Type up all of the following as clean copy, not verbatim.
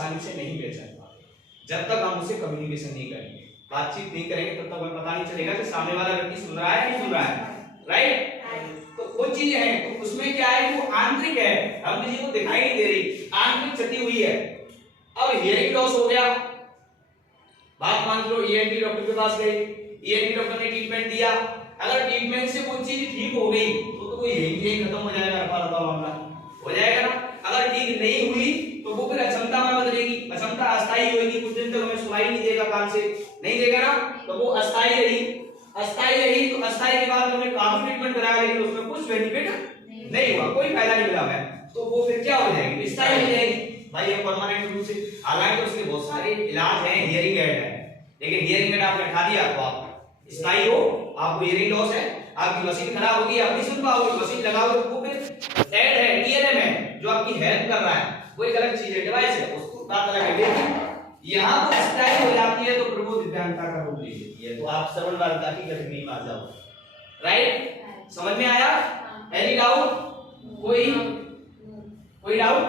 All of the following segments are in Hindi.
आसानी से नहीं पहचान पाते जब तक हम उससे कम्युनिकेशन नहीं करेंगे, बातचीत नहीं करेंगे, तब तक हमें पता नहीं चलेगा कि सामने वाला व्यक्ति सुन रहा है नहीं सुन रहा है। राइट? तो वो चीजें हैं, तो उसमें क्या है, वो आंतरिक है, हम किसी को दिखाई नहीं दे रही, आंतरिक क्षति हुई है। अब हियरिंग लॉस हो गया, बात मान लो ईएनटी डॉक्टर के पास गए, ईएनटी डॉक्टर ने ट्रीटमेंट दिया, अगर ट्रीटमेंट से कोई चीज ठीक हो गई तो कोई हियरिंग खत्म हो जाएगा, रफा मामला हो जाएगा ना। अगर ठीक नहीं हुई तो वो फिर अक्षमता में बदलेगी, अक्षमता अस्थायी होगी, कुछ दिन तक हमें सुनाई नहीं देगा, कान से नहीं देगा ना, तो वो अस्थायी रही, अस्थायी रही तो अस्थायी के बाद हमने काफी ट्रीटमेंट कराया लेकिन उसमें कुछ बेनिफिट नहीं हुआ, कोई फायदा नहीं मिला हमें, तो वो फिर क्या हो जाएगी, स्थायी हो जाएगी भाई, ये परमानेंट रूप से। हालांकि उसके बहुत सारे इलाज हैं, हियरिंग एड है, लेकिन हियरिंग एड आपने खा दिया तो आप स्थायी हो, आपको हियरिंग लॉस है, आपकी मशीन खराब होगी, आप नहीं सुन पाओगे, मशीन लगाओगे तो फिर एड है, टीएलएम है जो आपकी हेल्प कर रहा है, वो एक अलग चीज है, डिवाइस है, उसको बात अलग है। लेकिन यहाँ पर स्थायी हो जाती है तो प्रबोध दिव्यांगता का रूप ले लेती है, तो आप श्रवण बाधिता की कैटेगरी में आ जाओ। राइट? समझ में आया? Any doubt? कोई डाउट?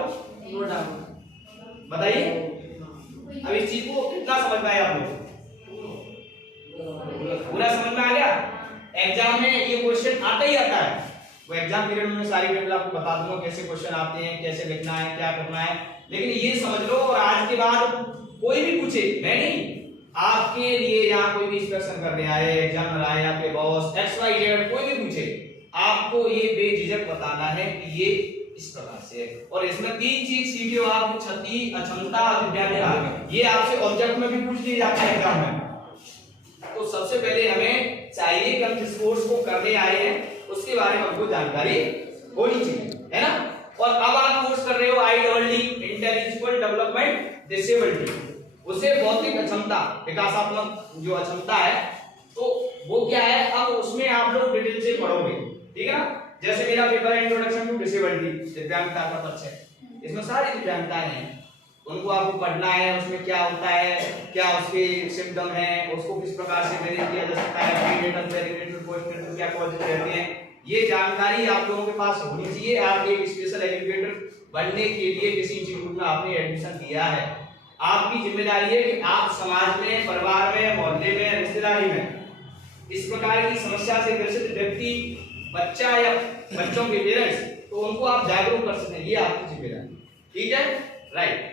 No doubt. बताइए अब इस चीज को कितना समझ में आया आप लोग? पूरा समझ में आ गया? एग्जाम में ये क्वेश्चन आता ही आता है, वो एग्जाम पीरियड में सारी डिटेल आपको बता दूंगा कैसे क्वेश्चन आते हैं, कैसे लिखना है, क्या करना है, लेकिन ये समझ लो और आज के बाद कोई भी पूछे, मैं नहीं, आपके लिए यहाँ कोई भी इंस्पेक्शन करने आए, एग्जाम आए, आपके बॉस XYZ कोई भी पूछे, आपको ये बेझिझक बताना है कि ये इस प्रकार से है, और इसमें 3 चीज सीखे हो आप, क्षति, अक्षमता, दिव्यांगता, ये आपसे ऑब्जेक्ट में भी पूछ ली जाता है एग्जाम में। तो सबसे पहले हमें चाहिए कि हम जिस कोर्स को करने आए हैं उसके बारे में हमको जानकारी होनी चाहिए, है ना। और अब आप कोर्स कर रहे हो IED, इंटेलेक्चुअल डेवलपमेंट डिसेबिलिटी, उसे भौतिक अक्षमता, विकासात्मक जो अक्षमता है, तो वो क्या है, अब उसमें आप लोग डिटेल से पढ़ोगे, ठीक है ना। जैसे मेरा पेपर है इंट्रोडक्शन टू डिसेबिलिटी, दिव्यांगता का परिचय, इसमें सारी दिव्यांगताएं हैं, उनको आपको पढ़ना है, उसमें क्या होता है, क्या उसके सिम्पटम हैं, उसको किस प्रकार से मैनेज किया जा सकता है, प्रीनेटल, पेरीनेटल, पोस्टनेटल क्या कॉजेज रहते हैं, ये जानकारी आप लोगों के पास होनी चाहिए। आप एक स्पेशल एजुकेटर बनने के लिए किसी इंस्टीट्यूट में आपने एडमिशन लिया है, आपकी जिम्मेदारी है कि आप समाज में, परिवार में, मोहल्ले में, रिश्तेदारी में इस प्रकार की समस्या से ग्रसित व्यक्ति, बच्चा या बच्चों के पेरेंट्स, तो उनको आप जागरूक कर सकें, ये आपकी जिम्मेदारी, ठीक है। राइट?